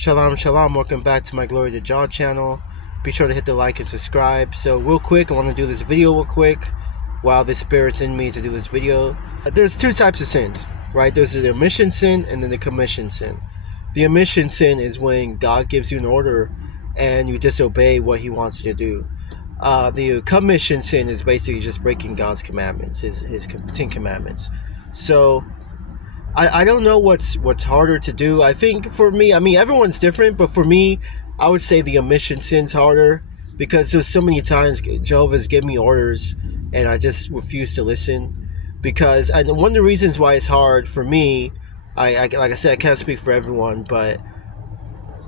Shalom, shalom. Welcome back to my Glory to Jah channel. Be sure to hit the like and subscribe. So real quick, I want to do this video real quick while the Spirit's in me to do this video. There's two types of sins, right? There's the omission sin and then the commission sin. The omission sin is when God gives you an order and you disobey what he wants you to do. The commission sin is basically just breaking God's commandments, his 10 commandments. So I don't know what's harder to do. I think for me, I mean, everyone's different, but for me, I would say the omission sin's harder because there's so many times Jehovah's given me orders and I just refuse to listen. And one of the reasons why it's hard for me, like I said, I can't speak for everyone, but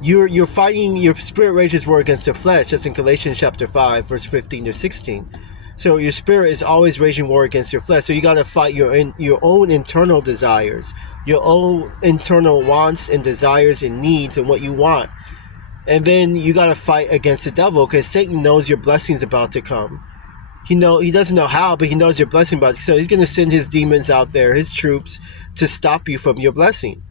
you're fighting, your spirit rages war against the flesh. That's in Galatians chapter 5, verse 15 to 16. So your spirit is always waging war against your flesh. So you got to fight your own internal desires, your own internal wants and desires and needs and what you want. And then you got to fight against the devil because Satan knows your blessing's about to come. He doesn't know how, but he knows your blessing about to come. So he's going to send his demons out there, his troops, to stop you from your blessing.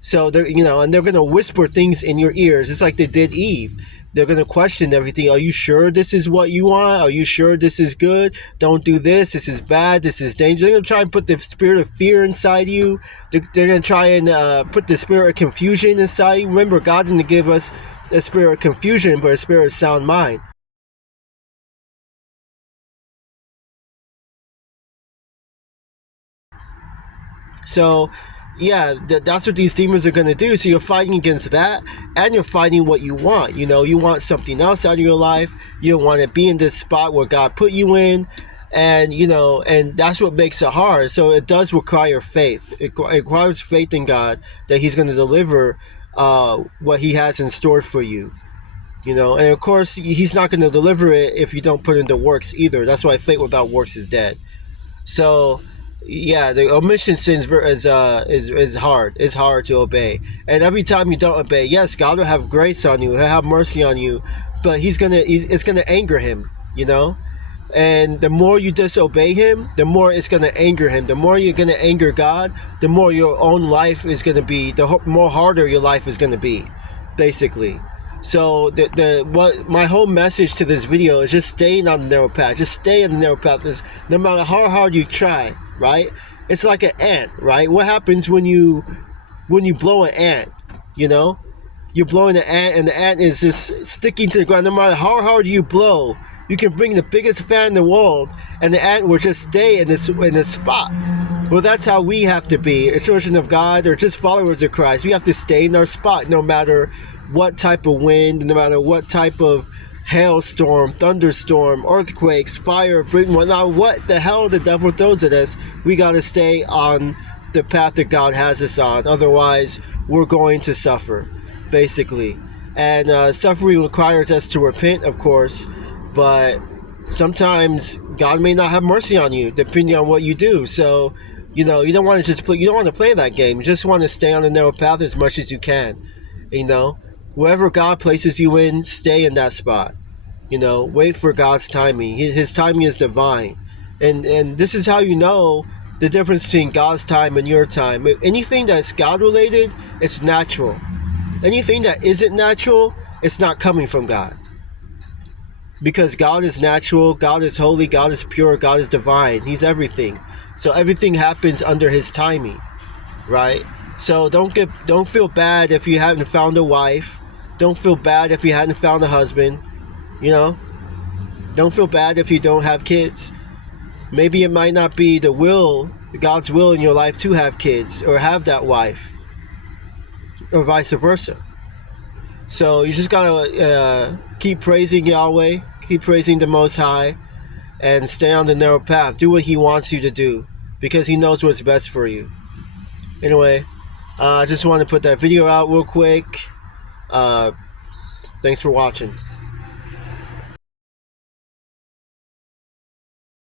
So they're going to whisper things in your ears, just like they did Eve. They're going to question everything. Are you sure this is what you want? Are you sure this is good? Don't do this. This is bad. This is dangerous. They're going to try and put the spirit of fear inside you. They're going to try and put the spirit of confusion inside you. Remember, God didn't give us a spirit of confusion, but a spirit of sound mind. So yeah, that's what these demons are going to do. So you're fighting against that, and you're fighting what you want. You want something else out of your life. You don't want to be in this spot where God put you in, and and that's what makes it hard. So it does require faith. It requires faith in God that he's going to deliver what he has in store for you. And of course, he's not going to deliver it if you don't put in the works either. That's why faith without works is dead. So yeah, the omission sin is hard. It's hard to obey, and every time you don't obey, yes, God will have grace on you, he'll have mercy on you, but it's gonna anger him, and the more you disobey him, the more it's gonna anger him. The more you're gonna anger God, the more your own life is gonna be, the more harder your life is gonna be, basically. So what my whole message to this video is just staying on the narrow path. Just stay on the narrow path. No matter how hard you try, right? It's like an ant, right? What happens when you blow an ant? You're blowing an ant, and the ant is just sticking to the ground. No matter how hard you blow, you can bring the biggest fan in the world, and the ant will just stay in this spot. Well, that's how we have to be, as children of God or just followers of Christ. We have to stay in our spot, no matter what type of wind, no matter what type of hailstorm, thunderstorm, earthquakes, fire, whatnot, what the hell the devil throws at us. We got to stay on the path that God has us on. Otherwise, we're going to suffer, basically. And suffering requires us to repent, of course, but sometimes God may not have mercy on you, depending on what you do. So, you don't want to you don't want to play that game. You just want to stay on the narrow path as much as you can. Wherever God places you in, stay in that spot. Wait for God's timing. His timing is divine. And this is how you know the difference between God's time and your time. Anything that's God related, it's natural. Anything that isn't natural, it's not coming from God. Because God is natural, God is holy, God is pure, God is divine. He's everything. So everything happens under his timing, right? So don't feel bad if you haven't found a wife. Don't feel bad if you hadn't found a husband. Don't feel bad if you don't have kids. Maybe it might not be God's will in your life to have kids or have that wife, or vice versa. So you just gotta keep praising Yahweh, keep praising the Most High, and stay on the narrow path. Do what he wants you to do, because he knows what's best for you. Anyway, I just want to put that video out real quick. Thanks for watching.